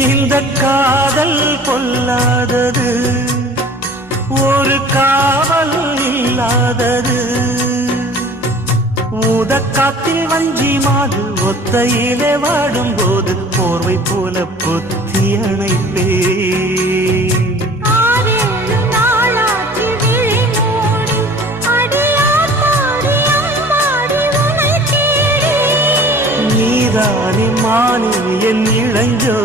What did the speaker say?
இந்த காதல் பொல்லாதது, ஒரு காவல் இல்லாதது. ஊதக்காத்தில் வஞ்சி மாது ஒத்தையிலே வாடும் போது போர்வை போல பொத்தி அணைப்பே. நீதானே மானே என் இளஞ்சோ